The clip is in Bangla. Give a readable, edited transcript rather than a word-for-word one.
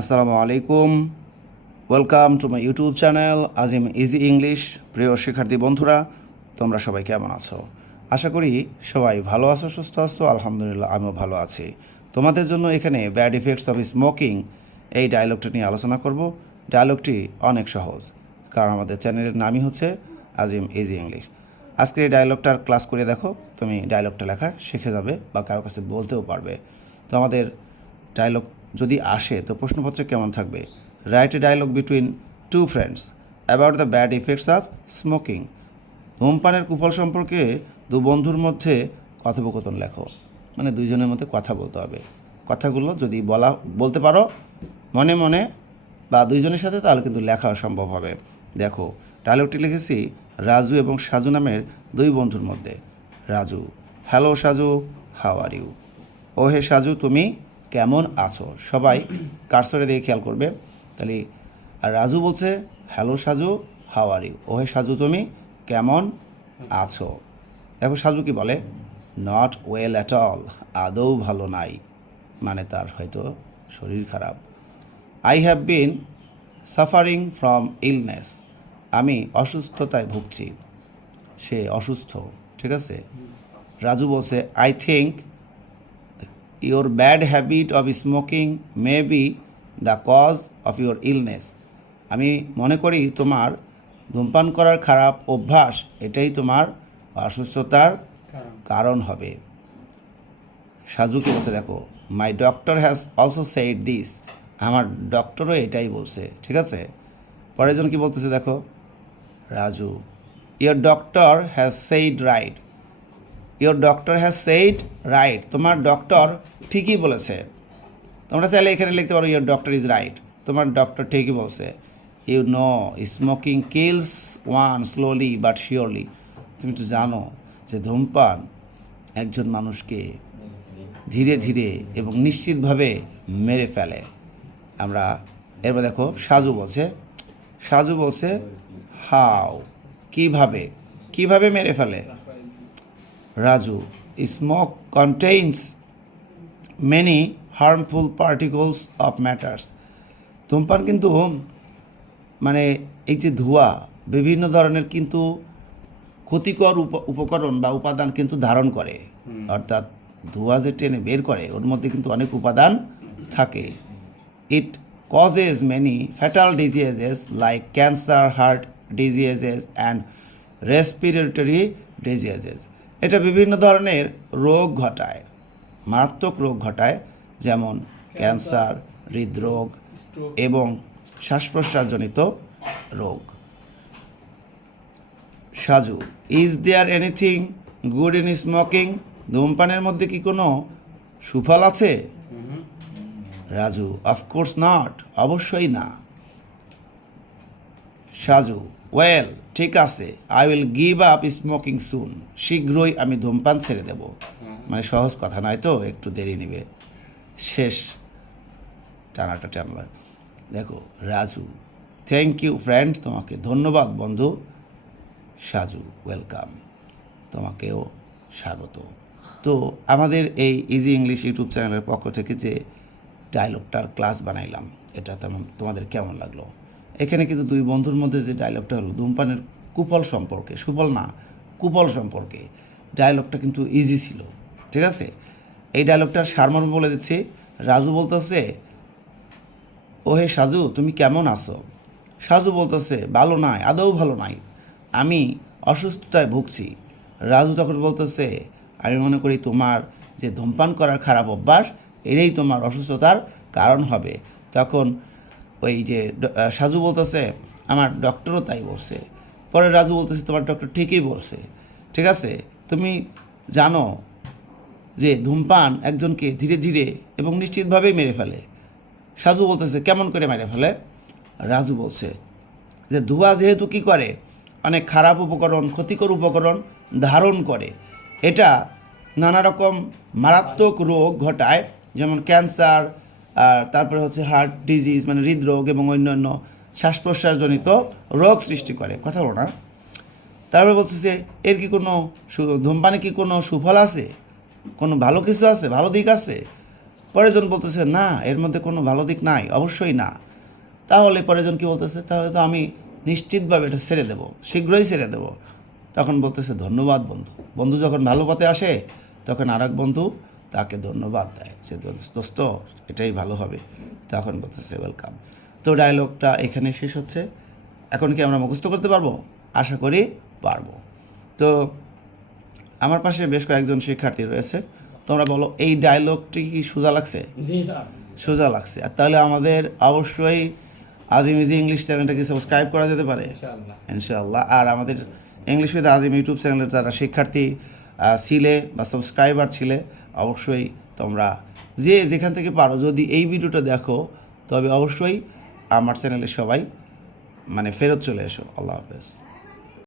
আসসালামু আলাইকুম। Welcome to my YouTube channel Azim easy English. প্রিয় শিক্ষার্থী বন্ধুরা, তোমরা সবাই কেমন আছো? আশা করি সবাই ভালো আছো, সুস্থ আছো। আলহামদুলিল্লাহ, আমিও ভালো আছি। তোমাদের জন্য এখানে ব্যাড ইফেক্টস অফ স্মোকিং এই ডায়লগটি নিয়ে আলোচনা করব। ডায়লগটি অনেক সহজ, কারণ আমাদের চ্যানেলের নামই হচ্ছে আজিম ইজি ইংলিশ। আজকে এই ডায়লগটার ক্লাস করে দেখো, তুমি ডায়লগটা লেখা শিখে যাবে বা কারো কাছে বলতেও পারবে। তো আমাদের ডায়লগ যদি আসে তো প্রশ্নপত্রে কেমন থাকবে? Write a dialogue between two friends about the bad effects of smoking. ধূমপানের কুফল সম্পর্কে দু বন্ধুর মধ্যে কথোপকথন লেখো। মানে দুইজনের মধ্যে কথা বলতে হবে। কথাগুলো যদি বলতে পারো মনে মনে বা দুইজনের সাথে, তাহলে কিন্তু লেখা সম্ভব হবে। দেখো, ডায়লগটি লিখেছি রাজু এবং সাজু নামের দুই বন্ধুর মধ্যে। Raju: hello Saju, how are you? ও হে সাজু, তুমি কেমন আছো? সবাই কার্সরে দিয়ে খেয়াল করবে। তাহলে আর রাজু বলছে hello Saju, how are you? ও হে সাজু, তুমি কেমন আছো? দেখো সাজু কি বলে, নট ওয়েল অ্যাট অল, আদৌ ভালো নাই, মানে তার হয়তো শরীর খারাপ। I have been suffering from illness, আমি অসুস্থতায় ভুগছি। সে অসুস্থ, ঠিক আছে। রাজু বলছে I think your bad habit of smoking may be the cause of your illness, আমি মনে করি তোমার ধূমপান করার খারাপ অভ্যাস এটাই তোমার অসুস্থতার কারণ হবে। সাজু কি বলছে দেখো, মাই doctor has also said this, আমার ডক্টরও এটাই বলছে, ঠিক আছে। পরের জন কি বলতেছে দেখো, Raju: your doctor has said right, your doctor has said right, তোমার ডক্টর ঠিকই বলেছে। তোমরা চাইলে এখানে লিখতে পারো ইয়োর ডক্টর ইজ রাইট, তোমার ডক্টর ঠিকই বলছে। You know smoking kills one slowly but surely, তুমি তো জানো যে ধূমপান একজন মানুষকে ধীরে ধীরে এবং নিশ্চিতভাবে মেরে ফেলে। আমরা এরপর দেখো সাজু বলছে হাউ, কিভাবে, কিভাবে মেরে ফেলে? Raju: smoke contains many harmful particles of matters, ধূমপান কিন্তু মানে এই যে ধোঁয়া বিভিন্ন ধরনের কিন্তু ক্ষতিকর উপকরণ বা উপাদান কিন্তু ধারণ করে, অর্থাৎ ধোঁয়া যে টেনে বের করে ওর মধ্যে কিন্তু অনেক উপাদান থাকে। It causes many fatal diseases like cancer, heart diseases and respiratory diseases, এটা বিভিন্ন ধরনের রোগ ঘটায়, মারাত্মক রোগ ঘটায়, যেমন ক্যান্সার, হৃদরোগ এবং শ্বাস প্রশ্বাসজনিত রোগ। Saju: is there anything good in smoking, ধূমপানের মধ্যে কি কোনো সুফল আছে? রাজু: অফকোর্স নট, অবশ্যই না। সাজু: ওয়েল, ঠিক আছে, I will give up smoking soon, শীঘ্রই আমি ধূমপান ছেড়ে দেব। মানে সহজ কথা নয় তো, একটু দেরি নেবে। শেষ টানাটা টানলা। দেখো রাজু: থ্যাংক ইউ ফ্রেন্ড, তোমাকে ধন্যবাদ বন্ধু। সাজু: ওয়েলকাম, তোমাকেও স্বাগত। তো আমাদের এই ইজি ইংলিশ ইউটিউব চ্যানেলের পক্ষ থেকে যে ডায়লগটার ক্লাস বানাইলাম, এটা তোমাদের কেমন লাগলো? এখানে কিন্তু দুই বন্ধুর মধ্যে যে ডায়লগটা হলো ধূমপানের কুফল সম্পর্কে, সুফল না কুফল সম্পর্কে, ডায়লগটা কিন্তু ইজি ছিল, ঠিক আছে। এই ডায়লগটার সারমর্ম বলে দিচ্ছি। রাজু বলতেছে ও হে সাজু, তুমি কেমন আছো? সাজু বলতেছে ভালো নাই, আদৌ ভালো নাই, আমি অসুস্থতায় ভুগছি। রাজু তখন বলতেছে আমি মনে করি তোমার যে ধূমপান করার খারাপ অভ্যাস এটাই তোমার অসুস্থতার কারণ হবে। তখন ওই যে সাজু বলতেছে আমার ডক্টরও তাই বলছে। পরে রাজু বলতেছে তোমার ডক্টর ঠিকই বলছে, ঠিক আছে। তুমি জানো যে ধূমপান একজনকে ধীরে ধীরে এবং নিশ্চিতভাবেই মেরে ফেলে। সাজু বলতেছে কেমন করে মেরে ফেলে? রাজু বলছে যে ধোঁয়া যেহেতু কী করে, অনেক খারাপ উপকরণ, ক্ষতিকর উপকরণ ধারণ করে, এটা নানা রকম মারাত্মক রোগ ঘটায়, যেমন ক্যান্সার, আর তারপরে হচ্ছে হার্ট ডিজিজ মানে হৃদরোগ এবং অন্যান্য শ্বাস প্রশ্বাসজনিত রোগ সৃষ্টি করে। কথা বলো না। তারপরে বলছে যে এর কি কোনো ধূমপানে কি কোনো সুফল আছে, কোনো ভালো কিছু আছে, ভালো দিক আছে? পরেরজন বলতেছে না, এর মধ্যে কোনো ভালো দিক নাই, অবশ্যই না। তাহলে পরেরজন কী বলতেছে, তাহলে তো আমি নিশ্চিতভাবে এটা ছেড়ে দেবো, শীঘ্রই ছেড়ে দেবো। তখন বলতেছে ধন্যবাদ বন্ধু। বন্ধু যখন ভালো পথে আসে তখন আর এক বন্ধু তাকে ধন্যবাদ দেয়, যে দোস্ত এটাই ভালো হবে। তখন বলতেছে ওয়েলকাম। তো ডায়লগটা এখানে শেষ হচ্ছে। এখন কি আমরা মুখস্থ করতে পারবো? আশা করি পারবো। তো আমার পাশে বেশ কয়েকজন শিক্ষার্থী রয়েছে। তোমরা বলো, এই ডায়লগটি কি সোজা লাগছে? জি স্যার। সোজা লাগছে। আর তাহলে আমাদের অবশ্যই আজিম ইজি ইংলিশ চ্যানেলটাকে সাবস্ক্রাইব করা যেতে পারে ইনশাআল্লাহ। ইনশাআল্লাহ। আর আমাদের ইংলিশ উইথ আজিম ইউটিউব চ্যানেলের যারা শিক্ষার্থী ছিলে বা সাবস্ক্রাইবার ছিলে, অবশ্যই তোমরা যে যেখান থেকে পারো যদি এই ভিডিওটা দেখো, তবে অবশ্যই আমার চ্যানেলে সবাই ফেরত চলে এসো। আল্লাহ হাফেজ।